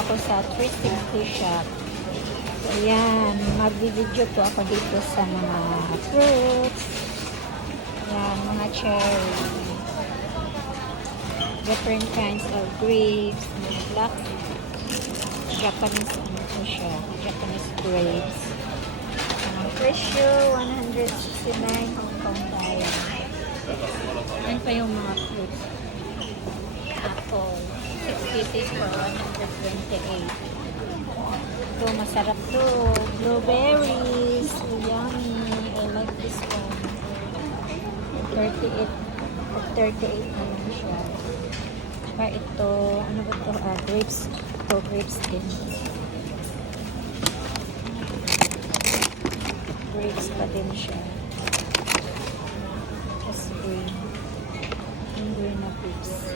ako sa 360 shop. Ayan, mag-video po ako dito sa mga fruits. Ayan, mga cherry. Different kinds of grapes. Black Japanese, ano po siya? Japanese grapes. Ang presyo, 169 Hong Kong tayo. Yan pa yung mga fruits. Apple, 6 pieces for 128. Ito, masarap to. Blueberries. Yummy. I like this one. 38 at 38 naman siya. Tsaka ito, ano ba ito? Grapes. Ito, grapes din. Grapes pa din siya. Just green. Yung green na grapes.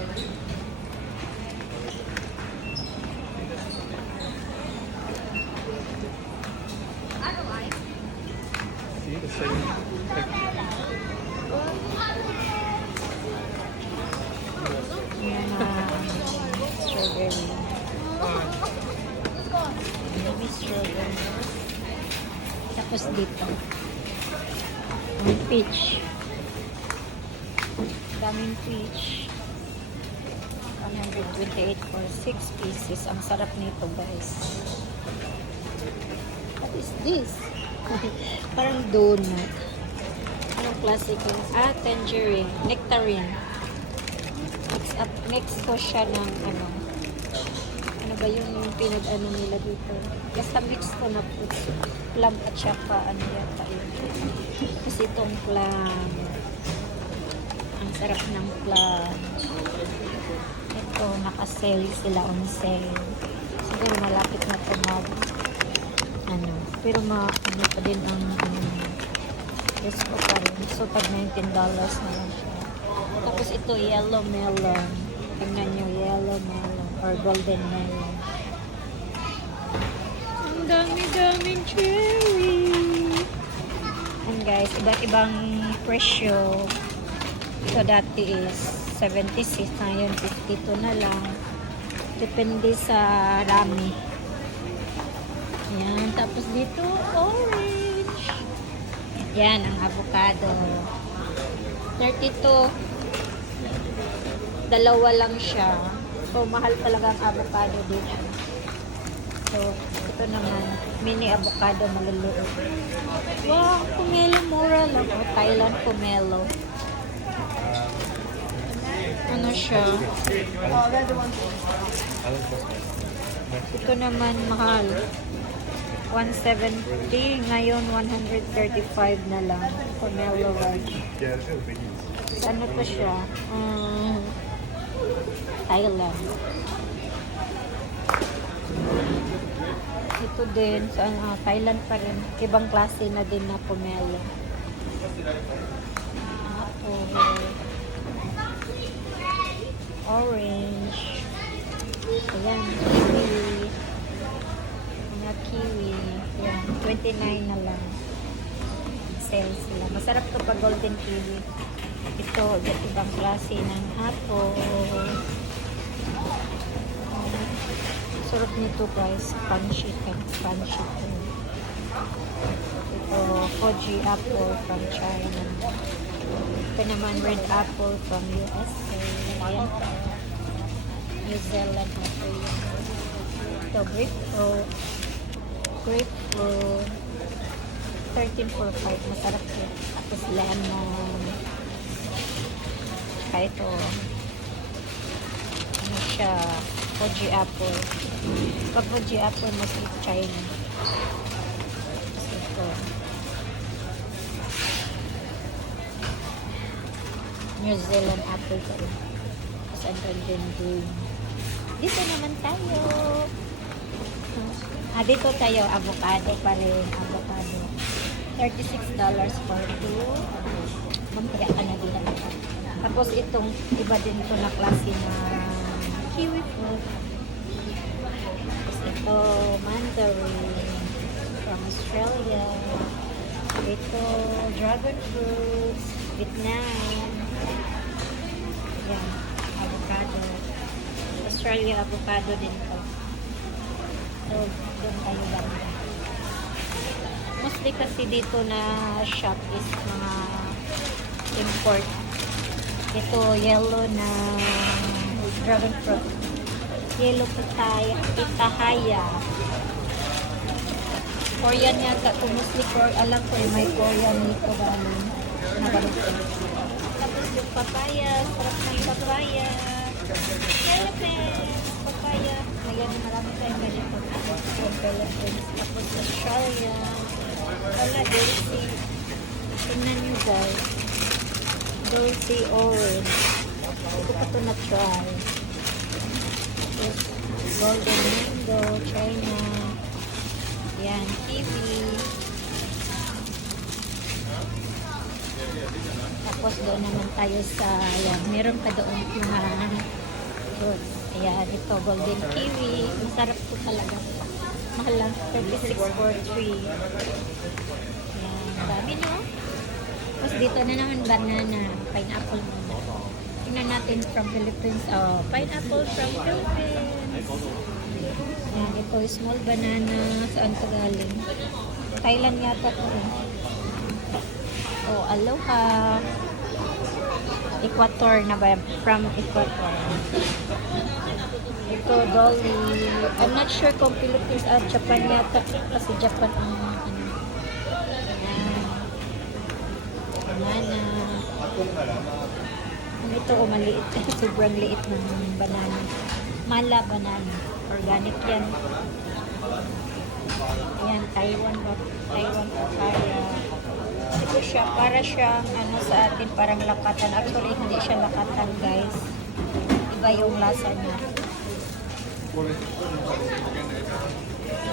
See the second. Yan na strawberry. Maybe strawberry. Tapos dito. May peach. Daming peach. 128 for 6 pieces. Ang sarap nito, guys. What is this? Parang donut. Anong classic yun? Tangerine. Nectarine. Mix ko siya ng ano ba yung pinag-ano nila dito. Basta mix ko na fruits. Plum at saka ano yata yun. Kasi itong plum. Ang sarap ng plum. Ito, naka-sale sila on sale. Siguro malapit na ito pero ano pa din ang yes ko pa rin. So, pag $19 na lang siya. Tapos ito, yellow melon. Tingnan nyo, yellow melon or golden melon. Ang dami-daming cherry. And guys, iba't ibang presyo. Ito dati is 76, ngayon 52 na lang. Depende sa rami. Yan, tapos dito, orange. Yan, ang avocado. 32. Dalawa lang siya. So, mahal talaga ang avocado dito. So, ito naman, mini avocado maluluot. Wow, pomelo mura lang. Oh, Thailand pomelo. Ano siya? Ito naman mahal. 170, ngayon 135 na lang. Pomelo large. Ano to siya? Thailand. Ito din, Thailand pa rin. Ibang klase na din na pomelo. Orange. Ayan, kiwi. Mga kiwi. Ayan, 29 na lang. Sale sila. Masarap to pag golden kiwi. Ito, ibang klase ng apple. Sarap nito guys. Punchy to. Ito, Fuji apple from China. Ito naman red apple from USA. Ayan. New Zealand apple. Ito, grapefruit. 13 for 5. Masarap ito. Tapos lemon. Kaya ito. Ano siya? Fuji apple. Pag Fuji apple, mas China. Ito. New Zealand apple pa rin. Tapos andun din green. Dito naman tayo. Dito tayo, avocado pa rin. Avocado. $36 for 2. Mampaya ka na din. Tapos itong iba din ito na klase na kiwi fruit. Tapos ito, mandarin from Australia. Ito, dragon fruits, Vietnam. Yan, avocado. Australia avocado din to. So, doon tayo banda. Mostly kasi dito na shop is mga import. Ito, yellow na dragon fruit. Yellow pitahaya. Korean yata. Kung mostly alam ko may Korean nito galing. Na ganito. Tapos yung papaya. Sarap ng papaya. Philippines. Papaya. Ngayon, marami tayong ganito. Yung Philippines. Tapos Australia. Wala, Dulce. Tingnan nyo guys. Dulce orange. Hindi ko pa ito na-try. Tapos, golden mango, China. Yan, kiwi. Tapos doon naman tayo sa, yan, meron pa doon mga fruits. Ayan, ito, golden kiwi. Masarap po talaga. Mahal lang, 36 for 3. Ayan, dami no? Tapos dito na naman banana, pineapple muna. Tingnan natin from Philippines. Oh, pineapple from Philippines. Ayan, ito small banana. Saan ito galing? Thailand yata ito. Oh, aloha. Ecuador na ba? From Ecuador. Ito, Dolly. I'm not sure kung Philippines at Japan yata. Kasi Japan ang ano. Banana. Ito, oh, maliit. Sobrang liit ng banana. Mala banana. Organic yan. Ayan, Taiwan papaya. Ito siya, para siyang ano sa atin, parang lakatan. Actually, hindi siya lakatan, guys. Iba yung lasa niya.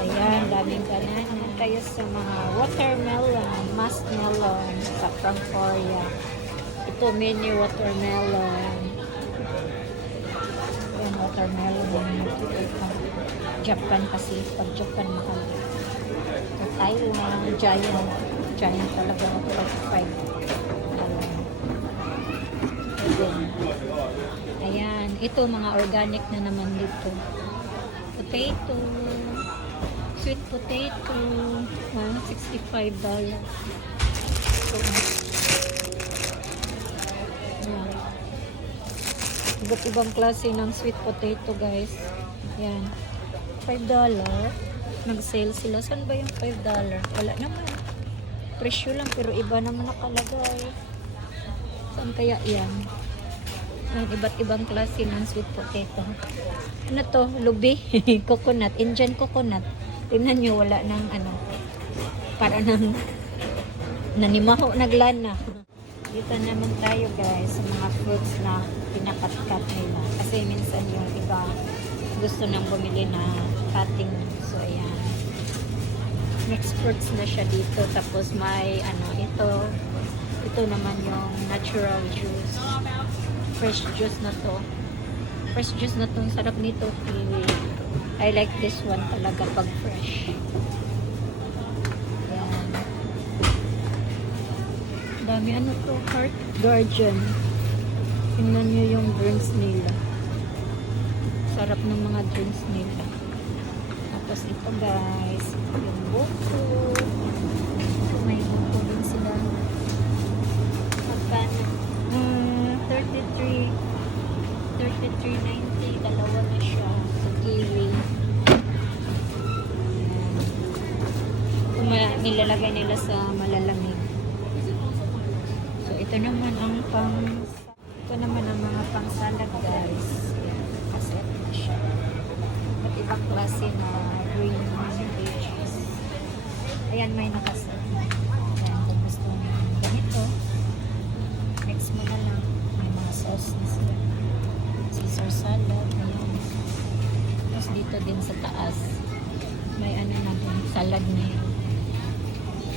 Ayan, daming banana. Tayo sa mga watermelon, muskmelon from Korea. Ito, mini watermelon. Ayan, watermelon. Japan kasi. Pag Japan, mahal. Sa Taiwan, giant talaga ng 45. Ayan, ito mga organic na naman dito. Potato, sweet potato, $65. So, ayan. Iba't ibang klase ng sweet potato, guys. Ayan, $5. Nag-sale sila. Saan ba yung $5? Wala naman. Presyo lang, pero iba naman nakalagay. Saan kaya yan? Ayan, iba't ibang klase ng sweet potato. Ano to? Lubi? Coconut. Indian coconut. Tingnan nyo, wala ng ano. Para ng nanimaho, naglana. Dito naman tayo guys sa mga fruits na pinakat-cut nila. Kasi minsan yung iba gusto nang bumili na cutting. So, ayan. Mixed fruits na siya dito. Tapos may ano, ito naman yung natural juice. Fresh juice na to. Fresh juice na to. Sarap nito. Kiwi. I like this one talaga pag fresh. Yan. Dami ano to. Heart Guardian. Tingnan nyo yung drinks nila. Sarap ng mga drinks nila. Tapos ito guys, yung buko. May buko din sila. Magkano? 33.90. Dalawa na siya. Sa kiwi. Nilalagay nila sa malalamig. So ito naman ang mga pang salad guys. Kasi ito na siya. At ibang klase na green veggies. Ayan, may nakasal. Ayan, kung gusto nyo ganito, mix mo na lang. May mga sauce na sila. Caesar salad. Ayan. Tapos dito din sa taas, may ano na din, salad na yan.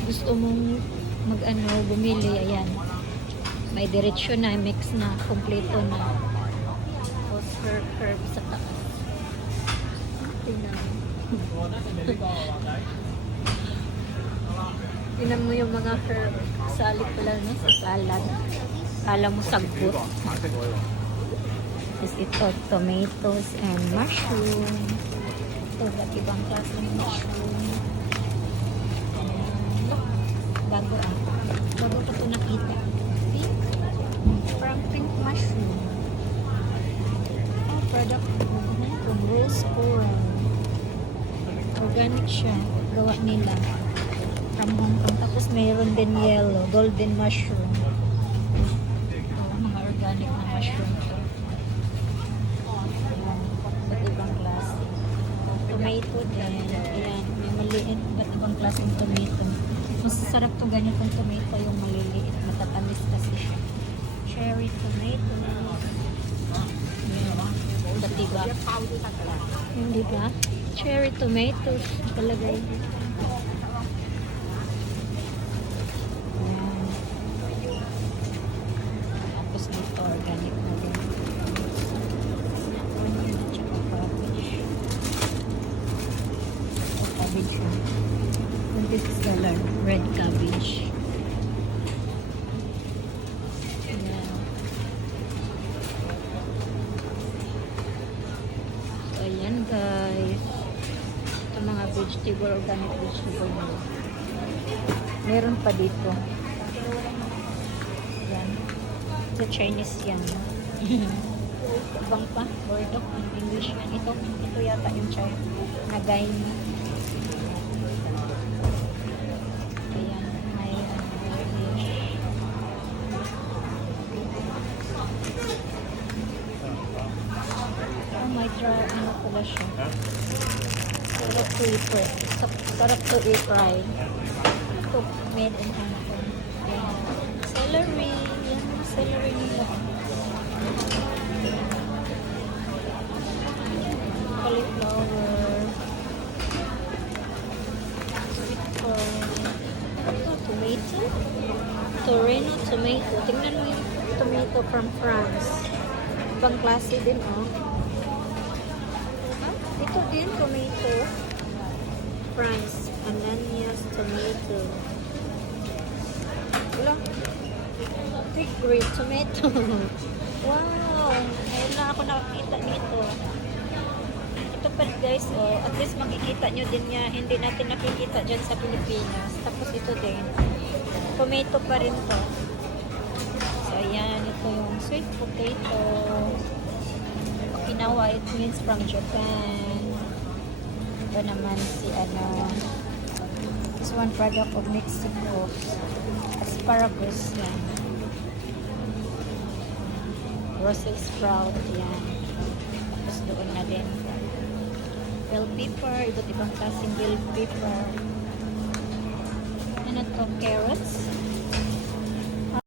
Gusto mong bumili, ayan. May diretsyon na, mix na, kompleto na. Tapos curve sa taas. Tingnan mo yung mga herb. Salik pala no, sa salad. Kala mo sagbot. Tapos ito, tomatoes and mushroom. Ito, ba't ibang klase ng mushroom? Look, bago ah. Bago ko ito nakita. Pink? Parang pink mushroom. Oh, product from Rose Coral. Organic siya. Gawa nila. From Hong Kong. Tapos mayroon din yellow. Golden mushroom. Oh, mga organic na mushroom to. Ba't ibang klase? Tomato din. Ayan. May maliit. Ba't ibang klaseng tomato? Mas sarap to ganitong tomato yung maliliit. Matatamis kasi siya. Cherry tomato. Ba't diba? Yung diba? Cherry tomatoes. Palagay. Ayan. Tapos dito organic na din. Onion at saka cabbage. O cabbage yun. And this is the red cabbage. Ayan. So, ayan guys. Ito mga vegetable, organic vegetable nila. Meron pa dito. Yan. Ito Chinese yan. Ibang pa. Bordok. English yan. Ito yata yung China. Nagay niya. Ayan. May fish. Oh, may try. Ano pala siya? Sarap to i-fry. Sarap to i-fry. Ito, made in Hong Kong. Ayan. Celery. Yan, celery nila. Cauliflower. Sweet corn. Ito, tomato. Torino tomato. Tingnan mo yung tomato from France. Ibang klase din, oh. Ito din, tomato. France. Ananias tomato. Wala. Big green tomato. Wow! Ayun na ako nakakita nito. Ito pa guys, oh. At least makikita nyo din niya. Hindi natin nakikita dyan sa Pilipinas. Tapos ito din. Tomato pa rin to. So, ayan. Ito yung sweet potato. Okinawa, it means from Japan. Ito naman si ano. This one product of Mexico. Asparagus. Yan. Brussels sprout. Yan. Tapos doon na din. Bell pepper. Iba't ibang klaseng bell pepper. Ano to? Carrots.